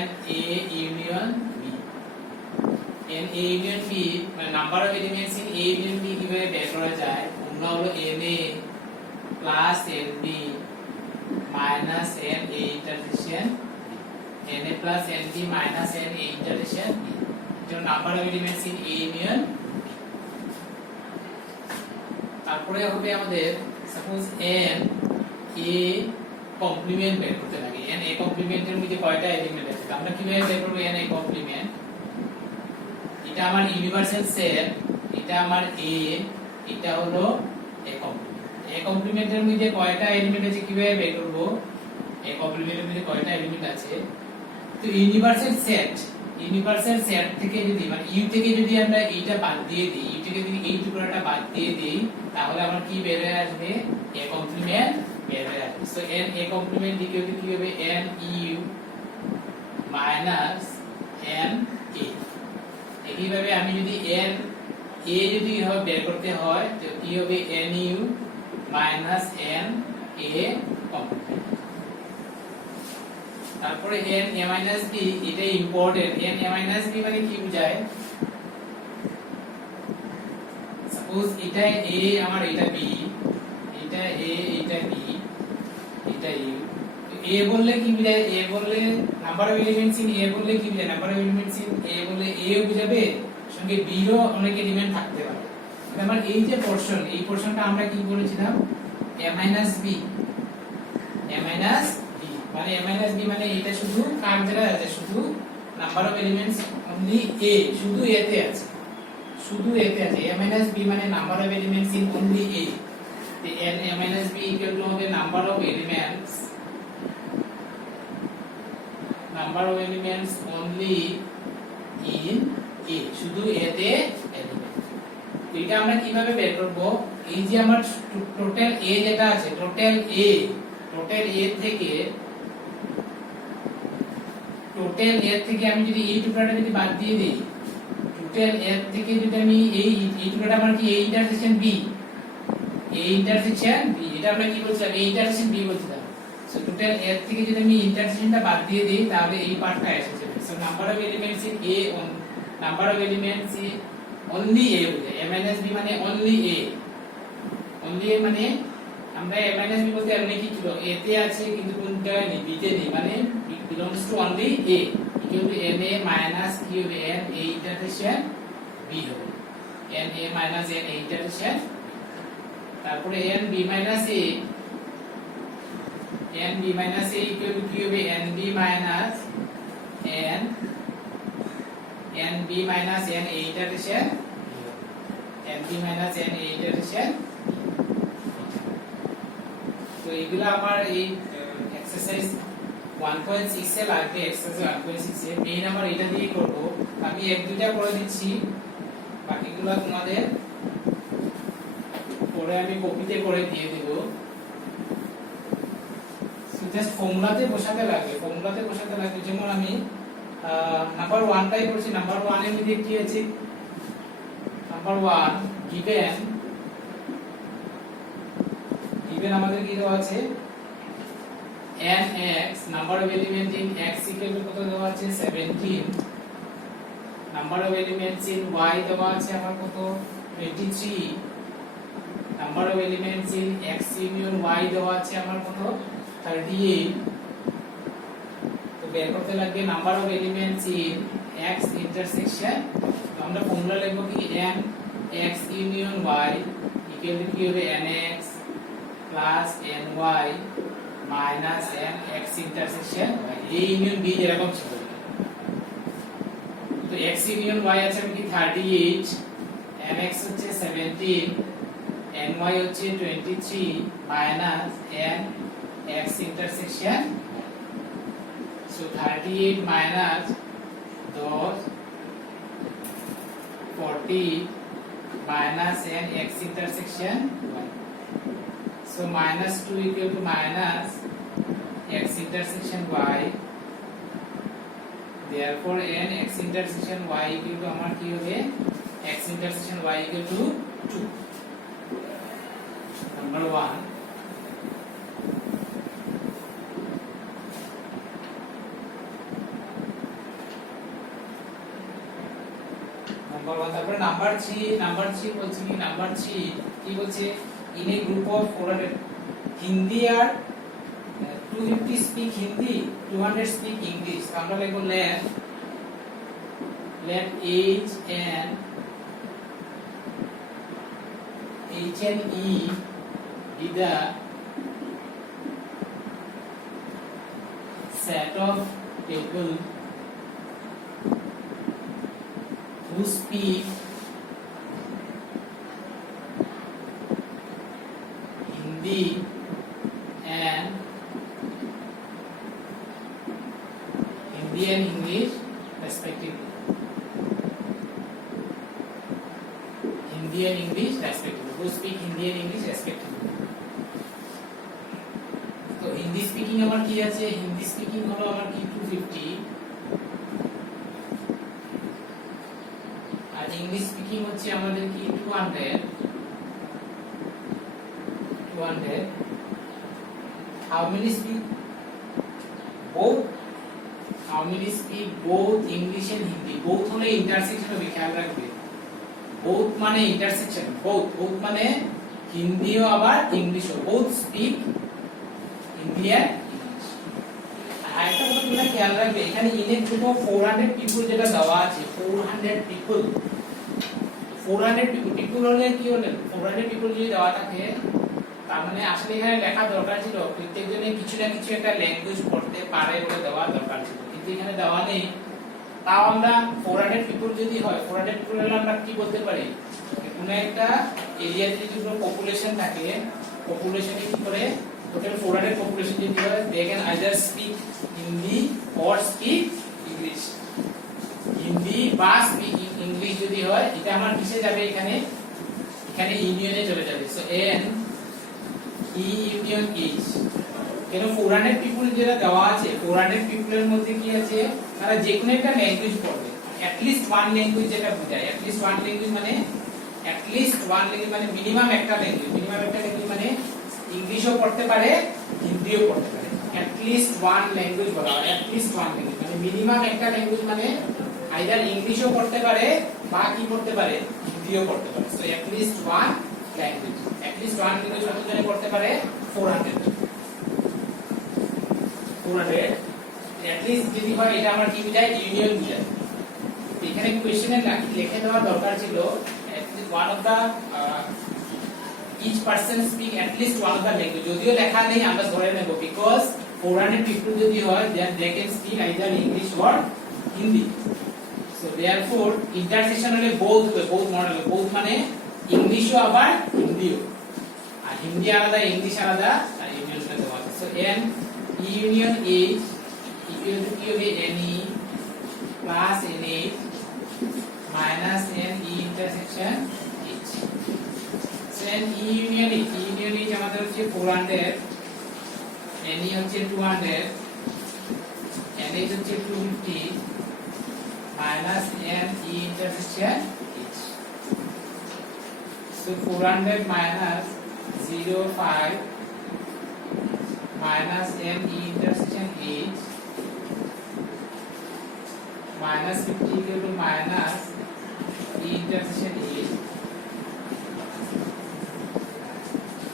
n a union b n a union b মানে number of elements in a union b কিভাবে বের করা যায় ফর্মুলা হলো n a plus n b minus n a intersection n a plus n b minus n a intersection b এটা number of elements in a union তারপরে হবে আমাদের suppose n a complement বের করতে লাগে n a কমপ্লিমেন্টের মধ্যে কয়টা element আছে আমরা কিভাবে বের করব n a কমপ্লিমেন্ট এটা আমার ইউনিভার্সাল সেট এটা আমার a এটা হলো a কমপ্লিমেন্ট a কমপ্লিমেন্টের মধ্যে কয়টা এলিমেন্ট আছে কিভাবে বের করব a কমপ্লিমেন্টের মধ্যে কয়টা এলিমেন্ট আছে তো ইউনিভার্সাল সেট থেকে যদি মানে ইউ থেকে যদি আমরা এইটা বাদ দিয়ে দিই ইউ থেকে যদি এই টুকরাটা বাদ দিয়ে দিই তাহলে আমার কি বের হয়ে আসবে a কমপ্লিমেন্ট বের হয়ে আসবে সো n a কমপ্লিমেন্ট দিকে কি হবে n u minus n a এইভাবে আমি যদি n a যদি বের করতে হয় তো কি হবে n u minus n a complement তারপরে n a মাইনাস b এটা important n a minus b মানে কি বোঝায় সাপোজ এটা a আমার এটা b এটা a এটা b এটা u a বললে কি বোঝায় a বললে number of elements in a বললে কি বোঝায় number of elements in a বললে a ও বোঝাবে সঙ্গে b এরও অনেক এলিমেন্ট থাকতে পারে আমার এই যে পোরশন এই পোরশনটা আমরা কি বলেছিলাম a minus b a minus মানে a মাইনাস b মানে এটা শুধু কার জায়গায় আছে শুধু number of elements only a শুধু a তে আছে শুধু a তে আছে a মাইনাস b মানে number of elements in only a the n a minus b equal to হবে number of elements only in a শুধু a তে এলিমেন্ট তো এটা আমরা কিভাবে বের করব এই যে আমার টোটাল a যেটা আছে টোটাল a থেকে আমি যদি এই টুকরাটা যদি বাদ দিয়ে দেই টোটাল a থেকে যদি আমি এই টুকরাটা আমার কি a intersection b a intersection b এটা আমরা কি বলছিলাম a ইন্টারসেকশন b বলছিলাম সো টোটাল a থেকে যদি আমি ইন্টারসেকশনটা বাদ দিয়ে দেই তাহলে এই পার্টটা এসে যাবে so number of elements in a on number of elements in only a বলে a minus b মানে only a মানে আমরা a minus b বলতে এমনি কি ছিল a তে আছে কিন্তু কোনটা নেই b তে নেই মানে it belongs to only a equal to n a minus q n a intersection b হবে n a minus n a intersection তারপরে n b minus a equal to কি হবে n b minus n a intersection তো এগুলা আমার এই exercise 1.6 এ লাগবে exercise 1.6 এ main আমার এটা দিয়ে করব আমি এক দুইটা করে দিচ্ছি বাকিগুলো তোমাদের পরে আমি কপিতে করে দিয়ে দেব জাস্ট ফর্মুলাতে বসাতে লাগবে যেমন আমি নাম্বার 1 টাই করছি নাম্বার 1 এর মধ্যে কি আছে নাম্বার 1 গিভেন আমাদের কি দেওয়া আছে nx number of element in x equal to কত দেওয়া আছে 17 number of elements in y দেওয়া আছে আমার কত 23 number of elements in x union y দেওয়া আছে আমার কত 38 তো বের করতে লাগবে number of elements in x intersection আমরা ফর্মুলা লিখব কি n x union y equal to কি হবে nx plus ny minus n x intersection a union b এরকম ছিল তো x ইউনিয়ন y আছে কি 38 nx হচ্ছে 17 ny হচ্ছে 23 minus n x intersection so 38 minus 10 40 minus n x intersection 1 so minus 2 equal to minus x intersection y therefore n x intersection y equal to আমার কি হবে x intersection y equal to 2 number 1 2 number 1 তারপরে number 3 বলছে কি বলছে in a group of 400 Hindi আর 250 speak Hindi 200 speak English আমরা লিখব let H and E be the set of people who speak Hindi and English respectively. Hindi and English respectively. Who speak Hindi and English respectively. তো Hindi speaking আমার কি আছে Hindi speaking হলো আমার কি 250 আর ইংলিশ স্পিকিং হচ্ছে আমাদের কি 200 how many speak both English and Hindi both হলে ইন্টারসেকশন হবে খেয়াল রাখবে both মানে ইন্টারসেকশন both মানে হিন্দিও আবার ইংলিশও both speak Hindi and English আরেকটা কথা তোমরা খেয়াল রাখবে এখানে ইনের জন্য 400 পিপল যেটা দেওয়া আছে 400 পিপল হলে কি হলো 400 পিপল যদি দেওয়া থাকে তার মানে আসলে এখানে লেখা দরকার ছিল প্রত্যেকজনে কিছু না কিছু একটা ল্যাঙ্গুয়েজ পড়তে পারে বলে দেওয়া দরকার ছিল কিন্তু এখানে দেওয়া নেই তাও আমরা 400 পিপল যদি হয় 400 পিপল হলে আমরা কি বলতে পারি কোনো একটা এরিয়াতে যদি কোনো পপুলেশন থাকে পপুলেশনে কি করে টোটাল 400 পপুলেশন যদি হয় they can either speak Hindi or speak English Hindi বা স্পিক ইংলিশ যদি হয় এটা আমার কিসে যাবে এখানে ইউনিয়নে চলে যাবে so N E union H কেন 400 পিপল যেটা দেওয়া আছে 400 পিপলের মধ্যে কি আছে তারা যে কোনো একটা ল্যাঙ্গুয়েজ পড়বে at least one ল্যাঙ্গুয়েজ যেটা বোঝায় at least one ল্যাঙ্গুয়েজ মানে মিনিমাম একটা ল্যাঙ্গুয়েজ মানে ইংলিশও পড়তে পারে হিন্দিও পড়তে পারে at least one ল্যাঙ্গুয়েজ বলা হয় at least one ল্যাঙ্গুয়েজ মানে মিনিমাম একটা ল্যাঙ্গুয়েজ মানে আইদার ইংলিশও পড়তে পারে বা কি পড়তে পারে হিন্দিও পড়তে পারে so at least one language কতজনে পড়তে পারে 400 at least যদি হয় এটা আমার কি বোঝায় ইউনিয়ন বোঝায় এখানে কোশ্চেনে লিখে দেওয়া দরকার ছিল at least one of the each person speak at least one of the language যদিও লেখা নেই আমরা ধরে নেব because 400 people যদি হয় then they can speak either English or Hindi so therefore intersection হলে both মডেল both মানে ইংলিশও আবার হিন্দিও আর হিন্দি আলাদা ইংলিশ আলাদা আর ইউনিয়নটা দেওয়া আছে so n e union h equal to কি হবে ne plus nh minus n e intersection h so n e union h আমাদের হচ্ছে 400 ne হচ্ছে 200 nh হচ্ছে 250 minus n e intersection h so 400 minus 05 minus n e intersection h minus 50 equal to minus e intersection h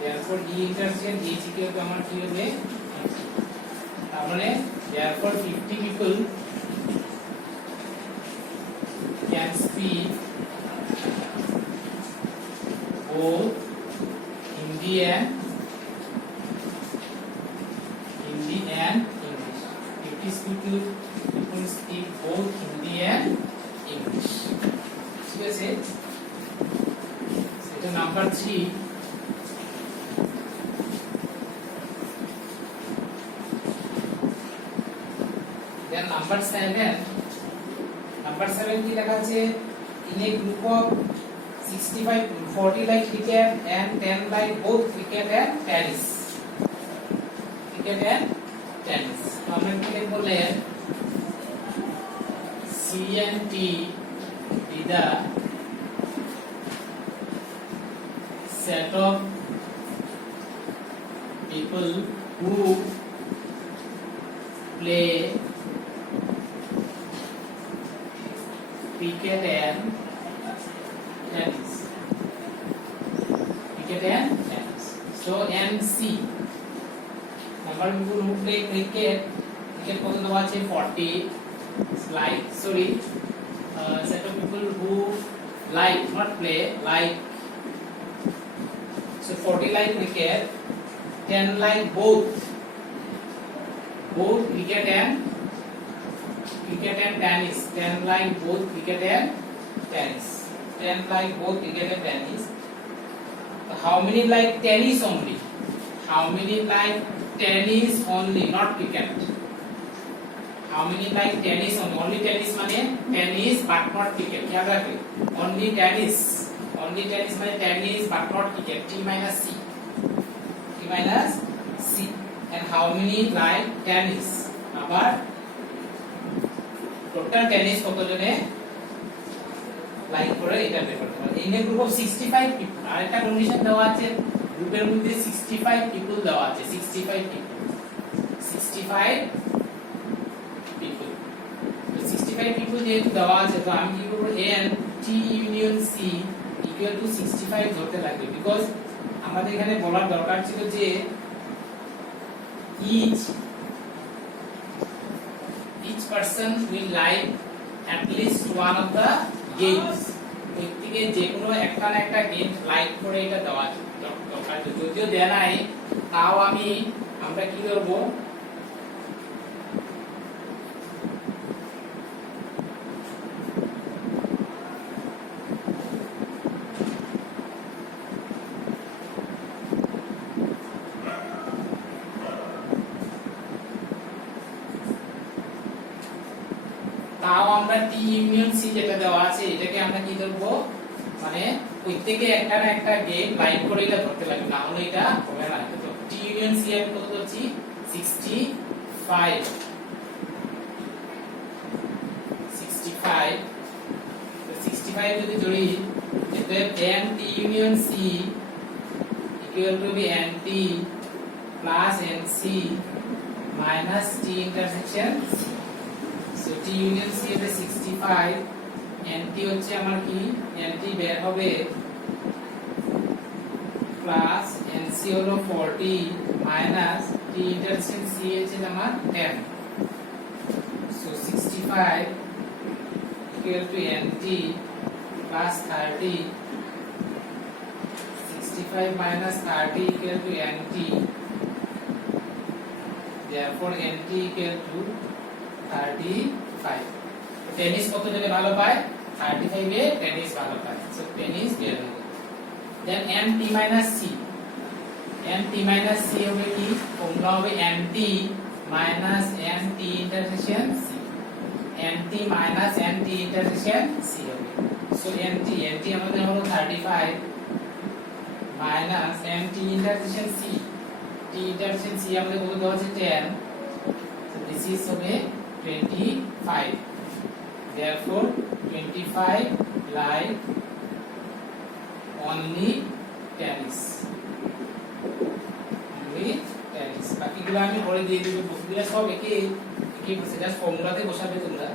therefore e intersection h equal to আমার কি হবে তার মানে therefore 50 people can speak both Hindi and English. 50 people speak both Hindi and English. ঠিক আছে সেটা number 3 then number 7 কি লেখা আছে in a group of 40 like cricket and 10 like both cricket and tennis আমরা কি বললে C and T be the set of people who play cricket and tennis. Cricket and tennis. So NC. Number of people who play cricket. Cricket কত দেওয়া আছে 40. Like sorry. Set of people who like not play like. So 40 like cricket. 10 like both cricket and tennis. 10 like both cricket and tennis. 10 like both cricket and tennis. So how many like tennis only? How many like tennis only, not cricket? How many like tennis only? Only tennis মানে tennis but not cricket. খেয়াল রাখবে only tennis মানে tennis but not cricket. T minus C. And how many like tennis? আবার total tennis কতজনে like করে এটা বের করতে পারবে। In a group of 65 people, আরেকটা কন্ডিশন দেওয়া আছে, গ্রুপের মধ্যে 65 পিপল দেওয়া আছে, 65 পিপল তো 65 পিপল যেহেতু দেওয়া আছে, তো আমি কি করব, n t union c equal to 65 ধরতে লাগবে, বিকজ আমাদের এখানে বলার দরকার ছিল যে each person will like at least one of the games. প্রত্যেককে যে কোনো একটা না একটা গেম লাইক করে এটা দেওয়া দরকার। যদিও দেয়া নাই, তাও আমরা কি করব, তাও আমরা টি ইউনিয়ন সি যেটা দেওয়া আছে এটাকে আমরা কি ধরবো, মানে প্রত্যেককে একটা না একটা গেম লাইক করে এটা ধরতে লাগবে, না হলে এটা হবে না। তো টি ইউনিয়ন সি আমি কত ধরছি 65 তো 65 যদি ধরি, এতে n T union C equal to B n t plus n c minus t intersection so t union c এর 65, nt হচ্ছে আমার কি, nt বের হবে প্লাস nc হলো 40 মাইনাস t ইন্টারসেকশন c হচ্ছে আমার 10, so 65 equal to nt plus 30, 65 minus 30 equal to nt, therefore nt equal to 35. Tennis কত জনে ভালো পায়, 35 এ টেনিস ভালো পায়, সো টেনিস বের হবে। দেন nt minus c, nt minus c হবে কি, ফর্মুলা হবে nt minus nt intersection c, nt minus nt intersection c হবে। সো nt আমাদের হলো 35 minus nt intersection c, t intersection c আমাদের কত দেওয়া আছে 10, so this is হবে 25, therefore 25 like only tennis, বাকিগুলো আমি পরে দিয়ে দিব, বস্তুগুলো সব একে জাস্ট ফর্মুলাতে বসাবে তোমরা।